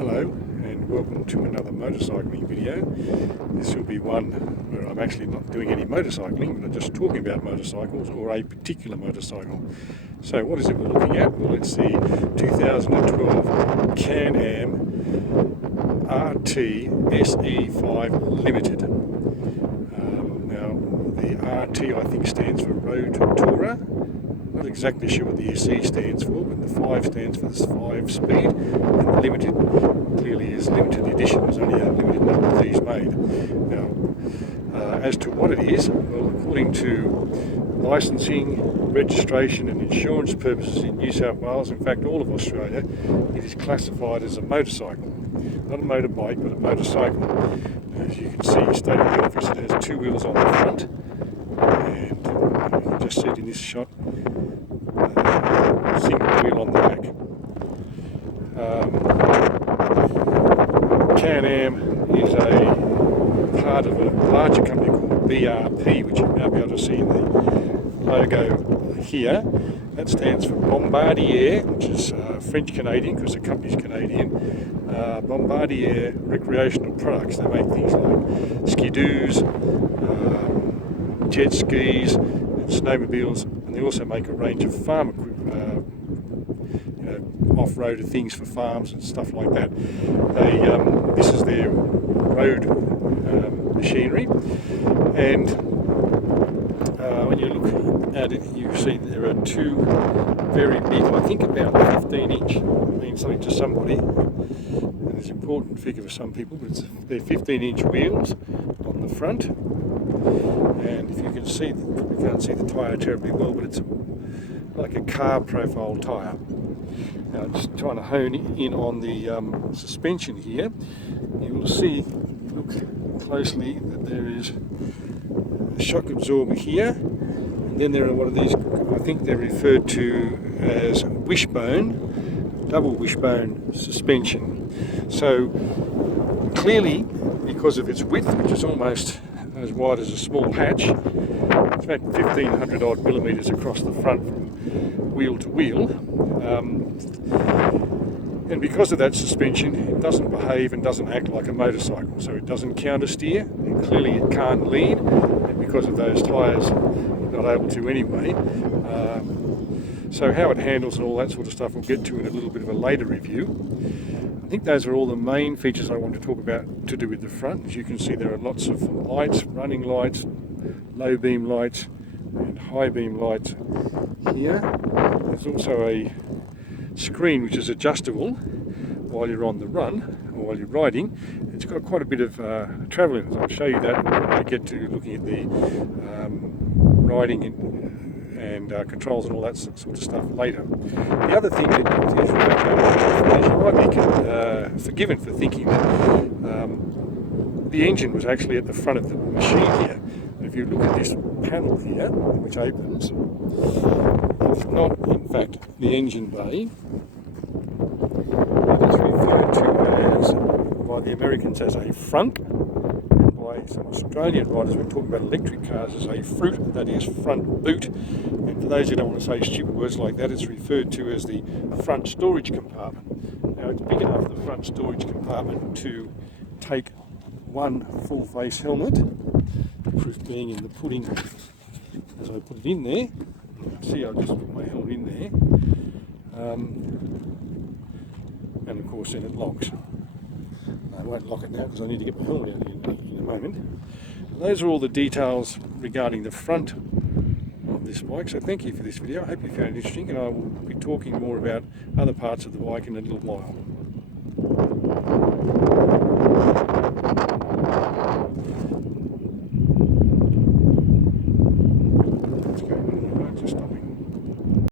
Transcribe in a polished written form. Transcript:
Hello and welcome to another motorcycling video. This will be one where I'm actually not doing any motorcycling, but I'm just talking about motorcycles or a particular motorcycle. So what is it we're looking at? Well, it's the 2012 Can-Am RT SE5 Limited. Now the RT I think stands for Road Tourer. Not exactly sure what the SE stands for, but the 5 stands for this 5 speed, and the limited clearly is limited edition. There's only a limited number of these made. Now, as to what it is, well, according to licensing, registration and insurance purposes in New South Wales, in fact all of Australia, it is classified as a motorcycle. Not a motorbike, but a motorcycle. As you can see, stated in the office, it has 2 wheels on the front, and you can just see it in this shot, single wheel on the back. Can-Am is a part of a larger company called BRP, which you'll now be able to see in the logo here. That stands for Bombardier, which is French-Canadian because the company's Canadian. Bombardier Recreational Products. They make things like ski-doos, jet skis, and snowmobiles, and they also make a range of farm equipment, off-roader things for farms and stuff like that. This is their road machinery, and when you look at it, you see there are 2 very big, I think about 15-inch, means something to somebody, and it's an important figure for some people, but they're 15-inch wheels on the front, and if you can see, you can't see the tyre terribly well, but it's like a car profile tyre. Now, just trying to hone in on the suspension here, you will see, look closely, that there is a shock absorber here, and then there are one of these, I think they're referred to as Wishbone, double wishbone suspension. So clearly, because of its width, which is almost as wide as a small hatch, it's about 1,500 odd millimetres across the front from wheel to wheel. And because of that suspension, it doesn't behave and doesn't act like a motorcycle. So it doesn't counter steer, and clearly it can't lead, and because of those tyres, it's not able to anyway. So how it handles and all that sort of stuff we'll get to in a little bit of a later review. I think those are all the main features I want to talk about to do with the front. As you can see, there are lots of lights, running lights, low beam lights and high beam lights here. There's also a screen which is adjustable while you're on the run or while you're riding. It's got quite a bit of travel in it. I'll show you that when I get to looking at the riding and controls and all that sort of stuff later. The other thing that is you might be forgiven for thinking that the engine was actually at the front of the machine here. If you look at this panel here, which opens, it's not in fact the engine bay. It is referred to as, by the Americans, as a frunk, and by some Australian riders, we're talking about electric cars, as a fruit, that is front boot. And for those who don't want to say stupid words like that, it's referred to as the front storage compartment. Now, it's big enough, the front storage compartment, to take one full face helmet, the proof being in the pudding as I put it in there. See, I'll just put my helmet in there, and of course then it locks. I won't lock it now because I need to get my helmet out in a moment. And those are all the details regarding the front of this bike, so thank you for this video. I hope you found it interesting, and I will be talking more about other parts of the bike in a little while.